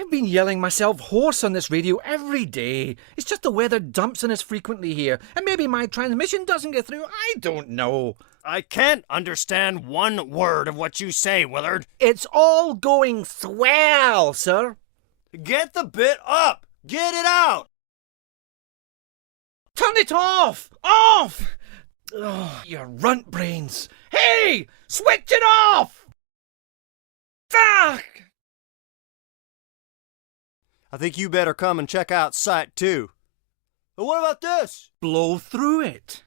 I've been yelling myself hoarse on this radio every day. It's just the weather dumps on us frequently here, and maybe my transmission doesn't get through. I don't know. I can't understand one word of what you say, Willard. It's all going swell, sir. Get the bit up! Get it out! Turn it off! Off! Oh, you runt brains. Hey! Switch it off! Fuck! I think you better come and check out Site 2. But what about this? Blow through it.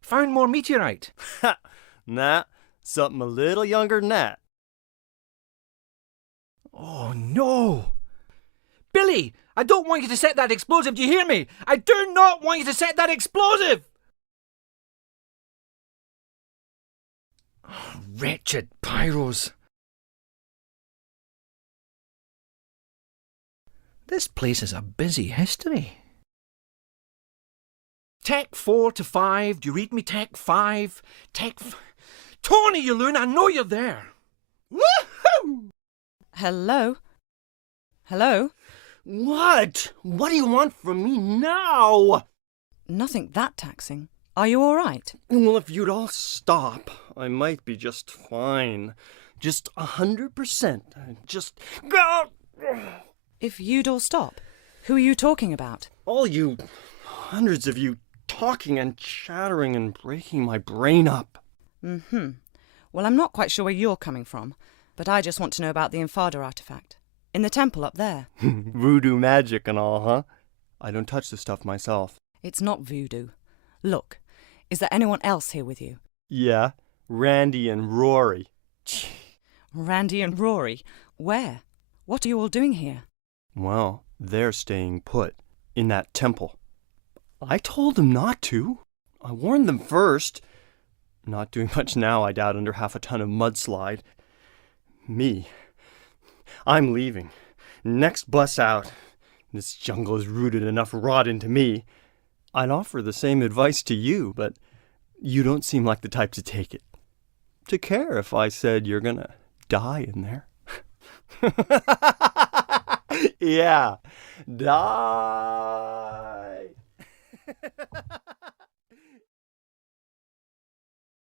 Found more meteorite. Ha! Nah, something a little younger than that. Oh, no! Billy, I don't want you to set that explosive, do you hear me? I do not want you to set that explosive! Oh, wretched pyros. This place is a busy history. Tech 4 to 5, do you read me, Tech 5? Tony, you loon, I know you're there! Woohoo! Hello? Hello? What? What do you want from me now? Nothing that taxing. Are you all right? Well, if you'd all stop, I might be just fine. Just 100%. Just go! If you'd all stop, who are you talking about? All you, hundreds of you, talking and chattering and breaking my brain up. Mm-hmm. Well, I'm not quite sure where you're coming from, but I just want to know about the Infada artifact. In the temple up there. Voodoo magic and all, huh? I don't touch the stuff myself. It's not voodoo. Look, is there anyone else here with you? Yeah, Randy and Rory. Randy and Rory? Where? What are you all doing here? Well, they're staying put, in that temple. I told them not to. I warned them first. Not doing much now, I doubt, under half a ton of mudslide. Me. I'm leaving. Next bus out. This jungle has rooted enough rot into me. I'd offer the same advice to you, but you don't seem like the type to take it. To care if I said you're gonna die in there. Yeah, die.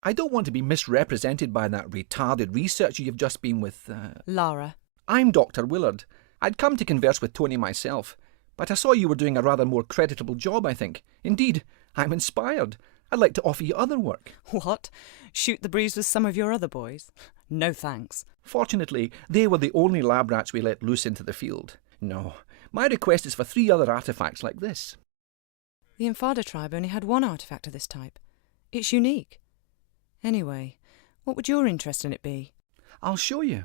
I don't want to be misrepresented by that retarded researcher you've just been with. Lara. I'm Dr. Willard. I'd come to converse with Tony myself, but I saw you were doing a rather more creditable job, I think. Indeed, I'm inspired. I'd like to offer you other work. What? Shoot the breeze with some of your other boys? No thanks. Fortunately, they were the only lab rats we let loose into the field. No, my request is for 3 other artefacts like this. The Infada tribe only had one artifact of this type. It's unique. Anyway, what would your interest in it be? I'll show you.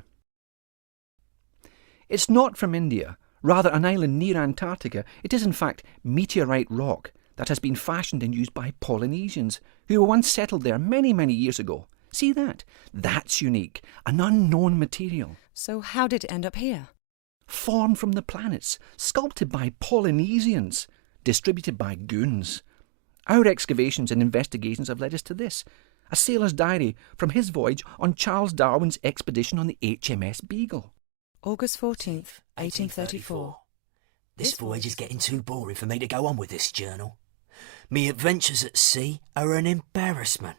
It's not from India, rather an island near Antarctica. It is in fact meteorite rock that has been fashioned and used by Polynesians, who were once settled there many, many years ago. See that? That's unique, an unknown material. So how did it end up here? Formed from the planets, sculpted by Polynesians, distributed by goons. Our excavations and investigations have led us to this, a sailor's diary from his voyage on Charles Darwin's expedition on the HMS Beagle. August 14th, 1834. This voyage is getting too boring for me to go on with this journal. Me adventures at sea are an embarrassment.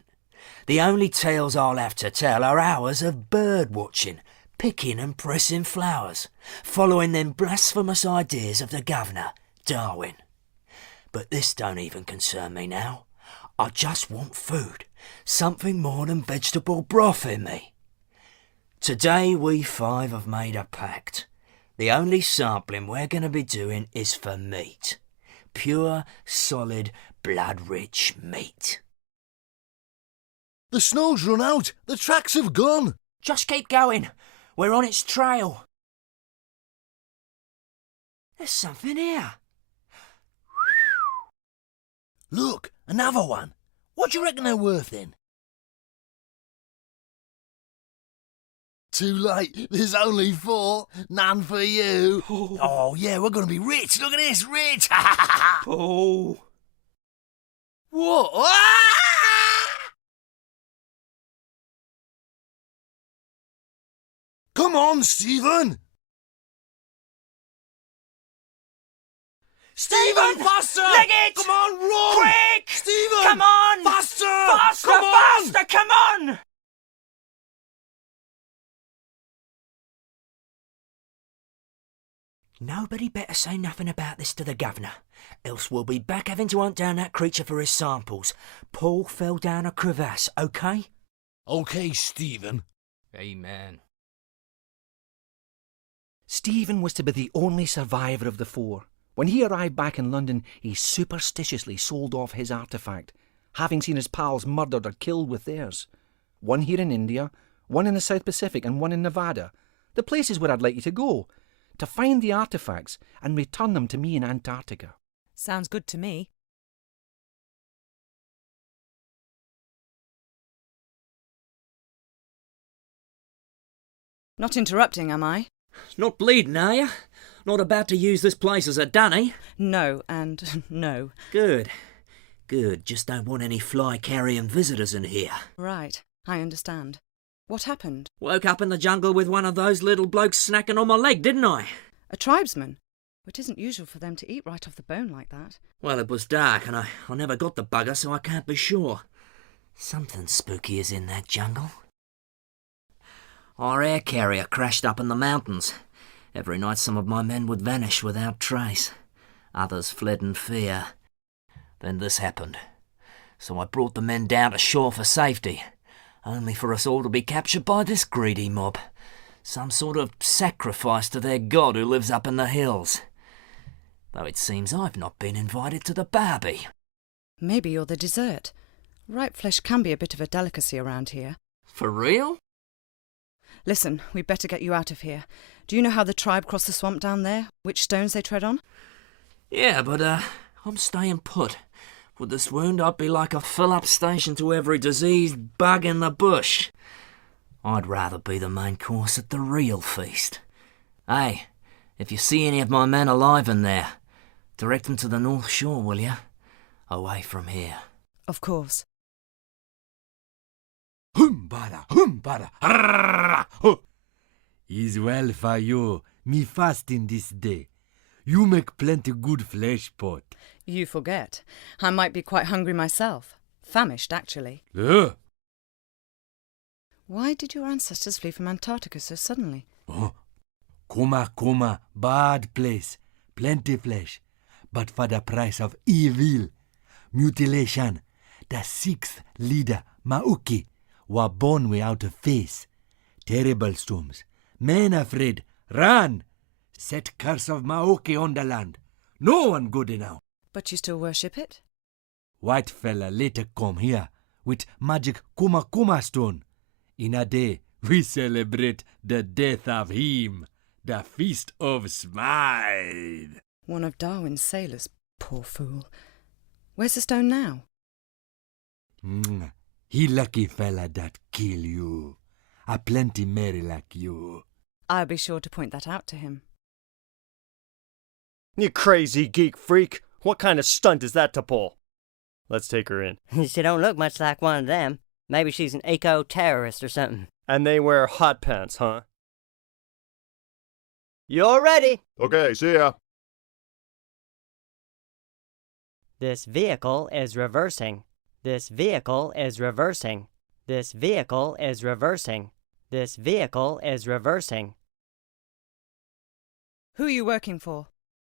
The only tales I'll have to tell are hours of bird watching, picking and pressing flowers, following them blasphemous ideas of the governor, Darwin. But this don't even concern me now. I just want food, something more than vegetable broth in me. Today we 5 have made a pact. The only sampling we're going to be doing is for meat. Pure, solid, blood-rich meat. The snow's run out. The tracks have gone. Just keep going. We're on its trail. There's something here. Look, another one. What do you reckon they're worth then? Too late. There's only 4. None for you. Oh, yeah, we're going to be rich. Look at this, rich. Oh. What? Ah! Come on, Stephen. Stephen! Faster! Leg it! Come on, run! Quick! Stephen! Come on! Faster! Faster, Come on! faster, come on! Nobody better say nothing about this to the governor, else we'll be back having to hunt down that creature for his samples. Paul fell down a crevasse, okay? Okay, Stephen. Amen. Stephen was to be the only survivor of the four. When he arrived back in London, he superstitiously sold off his artefact, having seen his pals murdered or killed with theirs. One here in India, one in the South Pacific, and one in Nevada. The places where I'd like you to go, to find the artefacts and return them to me in Antarctica. Sounds good to me. Not interrupting, am I? Not bleeding, are you? Not about to use this place as a dunny? No, and no. Good. Good. Just don't want any fly-carrying visitors in here. Right, I understand. What happened? Woke up in the jungle with one of those little blokes snacking on my leg, didn't I? A tribesman? It isn't usual for them to eat right off the bone like that. Well, it was dark and I never got the bugger, so I can't be sure. Something spooky is in that jungle. Our air carrier crashed up in the mountains. Every night some of my men would vanish without trace. Others fled in fear. Then this happened. So I brought the men down to shore for safety, only for us all to be captured by this greedy mob. Some sort of sacrifice to their god who lives up in the hills. Though it seems I've not been invited to the barbie. Maybe you're the dessert. Ripe flesh can be a bit of a delicacy around here. For real? Listen, we'd better get you out of here. Do you know how the tribe cross the swamp down there? Which stones they tread on? Yeah, but I'm staying put. With this wound, I'd be like a fill-up station to every diseased bug in the bush. I'd rather be the main course at the real feast. Hey, if you see any of my men alive in there, direct them to the North Shore, will you? Away from here. Of course. Humbara, is well for you, me fasting this day. You make plenty good flesh pot. You forget. I might be quite hungry myself. Famished, actually. Why did your ancestors flee from Antarctica so suddenly? Coma, bad place. Plenty flesh. But for the price of evil. Mutilation. The sixth leader, Mauki, were born without a face. Terrible storms. Men afraid. Run! Set curse of Maoki on the land. No one good enough. But you still worship it? White fella later come here with magic Kuma stone. In a day, we celebrate the death of him, the Feast of Smile. One of Darwin's sailors, poor fool. Where's the stone now? He lucky fella that kill you. A plenty merry like you. I'll be sure to point that out to him. You crazy geek freak. What kind of stunt is that to pull? Let's take her in. She don't look much like one of them. Maybe she's an eco-terrorist or something. And they wear hot pants, huh? You're ready. Okay, see ya. This vehicle is reversing. This vehicle is reversing. This vehicle is reversing. This vehicle is reversing. Who are you working for?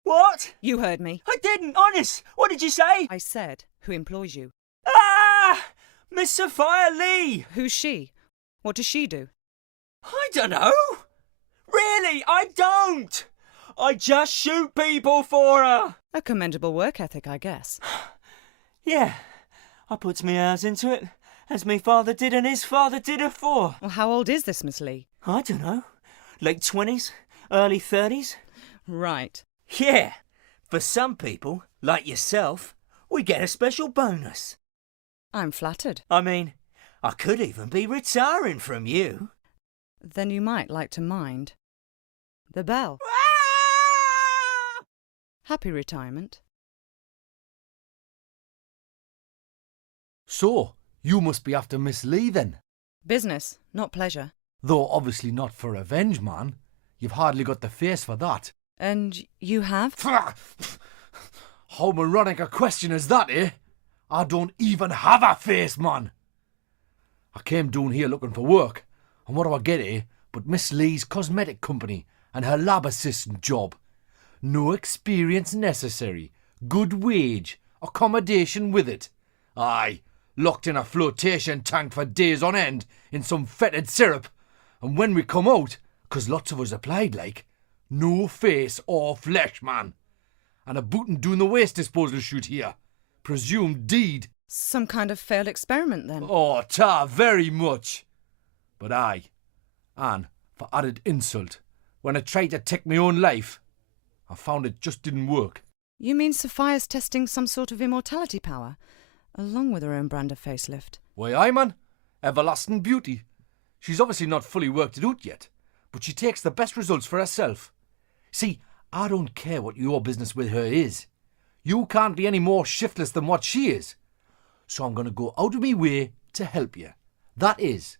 What? You heard me. I didn't, honest. What did you say? I said, who employs you? Ah! Miss Sophia Lee! Who's she? What does she do? I don't know. Really, I don't. I just shoot people for her. A commendable work ethic, I guess. Yeah, I puts me hours into it, as me father did and his father did afore. Well, how old is this Miss Lee? I don't know. Late 20s, early 30s. Right. Yeah, for some people, like yourself, we get a special bonus. I'm flattered. I mean, I could even be retiring from you. Then you might like to mind. The bell. Ah! Happy retirement. So, you must be after Miss Lee then. Business, not pleasure. Though obviously not for revenge, man. You've hardly got the face for that. And you have? How moronic a question is that, eh? I don't even have a face, man. I came down here looking for work, and what do I get, eh? But Miss Lee's cosmetic company and her lab assistant job. No experience necessary, good wage, accommodation with it. Aye, locked in a flotation tank for days on end in some fetid syrup. And when we come out, 'cause lots of us applied like, no face or flesh, man. And a bootin' doing the waste disposal shoot here. Presumed deed. Some kind of failed experiment, then? Oh, ta, very much. But aye, and for added insult, when I tried to take my own life, I found it just didn't work. You mean Sophia's testing some sort of immortality power, along with her own brand of facelift? Why, aye, man. Everlasting beauty. She's obviously not fully worked it out yet, but she takes the best results for herself. See, I don't care what your business with her is. You can't be any more shiftless than what she is. So I'm going to go out of my way to help you. That is,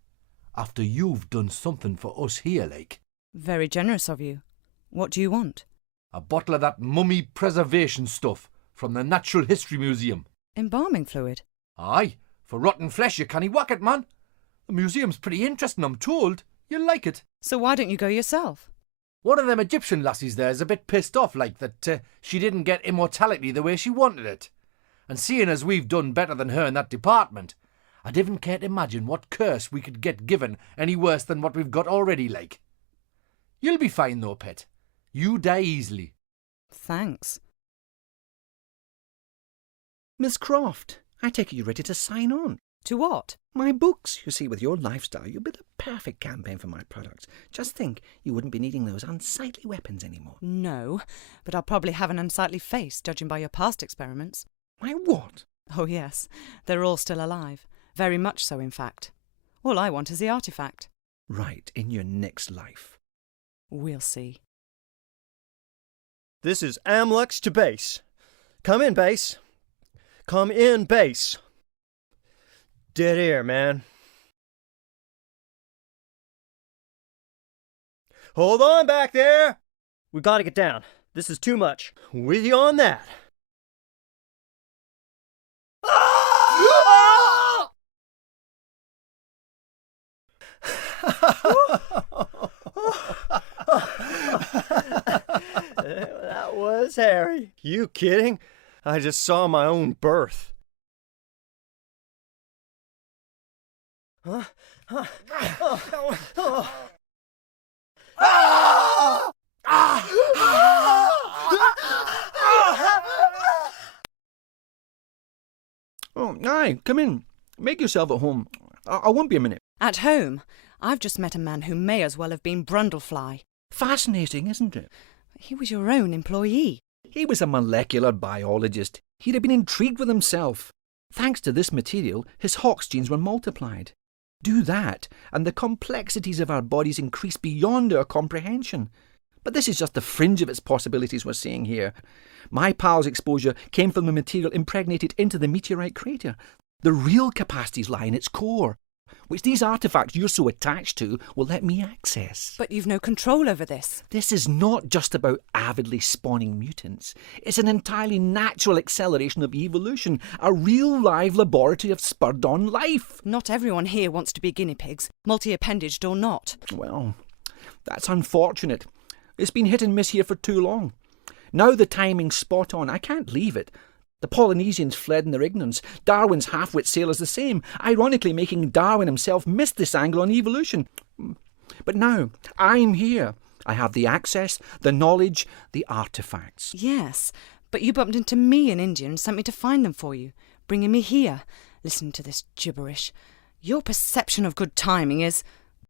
after you've done something for us here, like. Very generous of you. What do you want? A bottle of that mummy preservation stuff from the Natural History Museum. Embalming fluid? Aye, for rotten flesh you can't whack it, man. The museum's pretty interesting, I'm told. You'll like it. So why don't you go yourself? One of them Egyptian lassies there is a bit pissed off like that she didn't get immortality the way she wanted it. And seeing as we've done better than her in that department, I didn't care to imagine what curse we could get given any worse than what we've got already, like. You'll be fine though, pet. You die easily. Thanks. Miss Croft, I take it you're ready to sign on. To what? My books. You see, with your lifestyle, you'd be the perfect campaign for my products. Just think, you wouldn't be needing those unsightly weapons anymore. No, but I'll probably have an unsightly face, judging by your past experiments. My what? Oh yes, they're all still alive. Very much so, in fact. All I want is the artifact. Right, in your next life. We'll see. This is Amlux to base. Come in, base. Come in, base. Dead air, man. Hold on back there! We gotta get down. This is too much. With you on that. That was Harry. You kidding? I just saw my own birth. Oh, aye, come in. Make yourself at home. I won't be a minute. At home, I've just met a man who may as well have been Brundlefly. Fascinating, isn't it? He was your own employee. He was a molecular biologist. He'd have been intrigued with himself. Thanks to this material, his Hox genes were multiplied. Do that, and the complexities of our bodies increase beyond our comprehension. But this is just the fringe of its possibilities we're seeing here. My pal's exposure came from the material impregnated into the meteorite crater. The real capacities lie in its core, which these artefacts you're so attached to will let me access. But you've no control over this. This is not just about avidly spawning mutants. It's an entirely natural acceleration of evolution, a real live laboratory of spurred-on life. Not everyone here wants to be guinea pigs, multi-appendaged or not. Well, that's unfortunate. It's been hit and miss here for too long. Now the timing's spot on. I can't leave it. The Polynesians fled in their ignorance. Darwin's half-wit sailors the same, ironically making Darwin himself miss this angle on evolution. But now, I'm here. I have the access, the knowledge, the artefacts. Yes, but you bumped into me in India and sent me to find them for you, bringing me here. Listen to this gibberish. Your perception of good timing is...